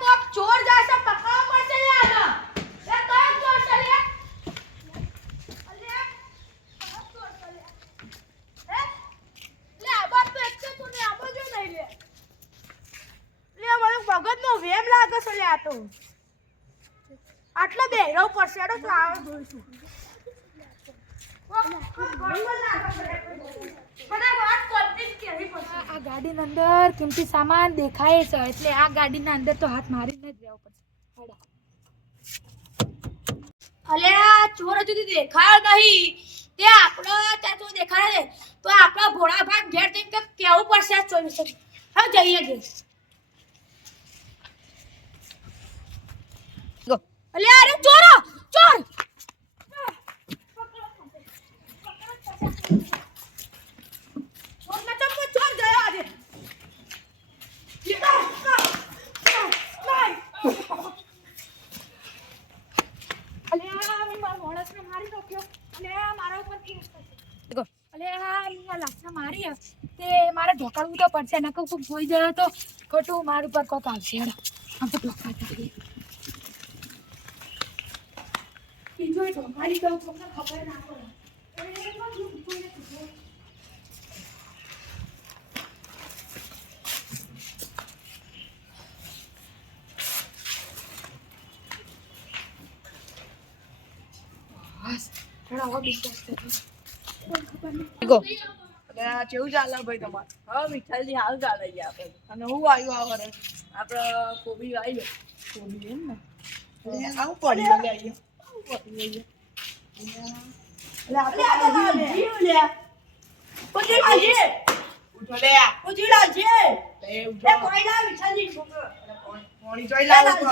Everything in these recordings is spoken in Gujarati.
કોક ચોર જાય છે પકડવા પડશે લે આને એ કયો ચોર છે લે ભગત નો વેમ લાગે છે. લ્યા તો આટલો બેરો પડશે એડો તો ગાડીની અંદર કિંમતી સામાન દેખાય છે, એટલે આ ગાડીના અંદર તો હાથ મારીને જ રહેવો પડશે. અલે ચોર હજુ દેખાયો નહીં. તે આપણો ત્યાં તો દેખાય છે. તો આપણા ભોળા ભાગ ઘેર જઈને કંઈક કહેવું પડશે આ ચોર વિશે. હવે જઈએ ઘેર અલે, અરે, ચોર ચોર ના ચંપો ચોર ગયો આજે અલે આ મેં મારા માણસને મારી નાખ્યો અને આ મારા ઉપર કેસ થશે અલે આ મેં મારી તે મારે ઢોકાળવું તો પડશે નકર કોઈ જોઈ જાય તો. ખોટું મારું ઉપર કોક આવશે. બીજો ઢોકાળી તો ખબર ના પડે. અરે, કોઈ આ કેવું ચાલે ભાઈ તમારે. હા મીઠાઈ હાલ ચાલે છે આપણે. અને હું આવ્યું આ વરસ આપણે કોબી આવ્યો. કોબી એમ ને? આવું પડી ગયું આવું એટલે આપણે આવી ને. ઉઠો લે એ ઉઠો. પાણી જોઈ લાવો તો.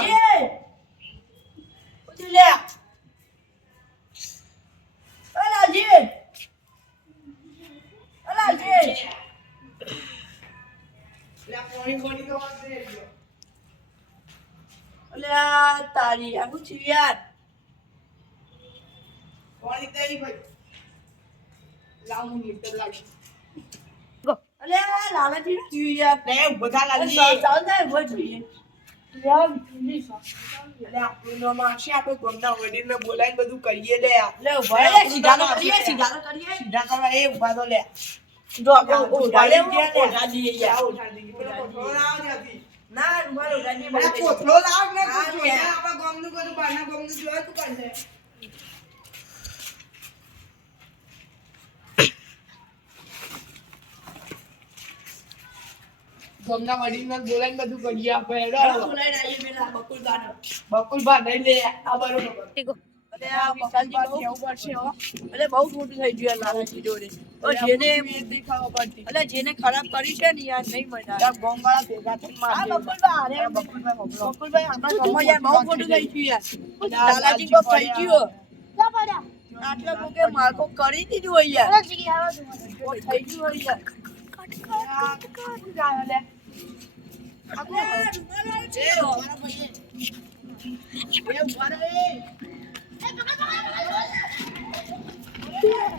એટલે તારી આવું છું યાર તો અહીં ભાઈ લાવ લીટર લાવી અલે આ લાલાજી છું યાર લે બધા લાવી ચાલ ને ઊભો જોઈએ લે કોથળો લાવ. ના ઊભા રે ઉઠાડી કોથળો લાવ ને હા, આપણા ગામનું જોયે તું બધું હેડો. બોલાઈને બકુલ નહીં લે આ બરોબર. જેને ખરાબ કરી છે ને યાર નહીં મજા બકુલભાઈ આપણા બહુ થઈ ગયું યાર. થઈ ગયું. આટલા મારકો કરી દીધું હોય યાર. થઈ ગયું હોય યાર. આ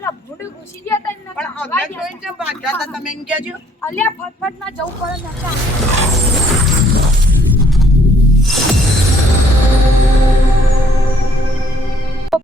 પેલા ભૂંડ ઘૂસી ગયા તા હતા? પણ અંદર જોઈ કે ભાગ્યા તા તમે એમ કેજો અલ્યા ફટફટમાં જવું પડે નકા